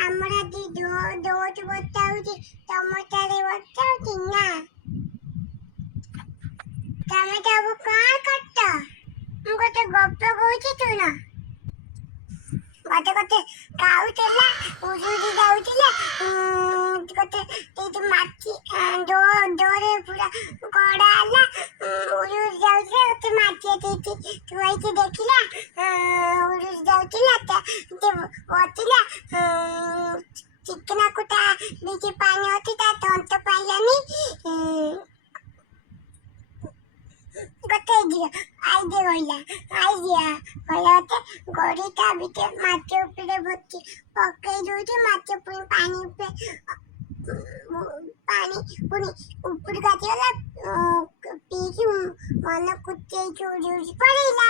ଆମର ଆଜି ଦୋଜ ବର୍ଷା ହଉଛି, ତମ ଚାରି ବର୍ଷା ହଉଛି ନା? ତମେ ସବୁ କଣ କରୁଛ? ମୁଁ ଗୋଟେ ଗପ କହୁଛି ଶୁଣ। ଗୋଟେ ଖାଉଥିଲା, ଉଡି ଯାଉଥିଲା, ଗୋଟେ ସେଇଠି ମାଛି ଜୋରେ ପୁରା ଗଡା ହେଲା, ଉଡି ଯାଉଥିଲା, ଗୋଟେ ମାଛି ସେଇଠି ଥୁଆଇକି ଦେଖିଲା, ଉଡି ଯାଉଥିଲା, ବସିଲା, ଚିକନାକୁ ତା ଦେଇକି ପାଣି ଅଛି, ତା ତନ୍ତ ପାଇଲାନି, ଗୋଟେ ଆଇଡିଆ କହିଲା ଗଡି ତା ଭିତରେ ମାଛ ଉପରେ ଭର୍ତ୍ତି ପକେଇ ଦଉଛି, ମାଛ ପୁଣି ପାଣି ପୁଣି ଉପରକୁ ଆସିଗଲା, ପିଇକି ମନ କୁଚେଇକି ଉଡି ପଳେଇଲା।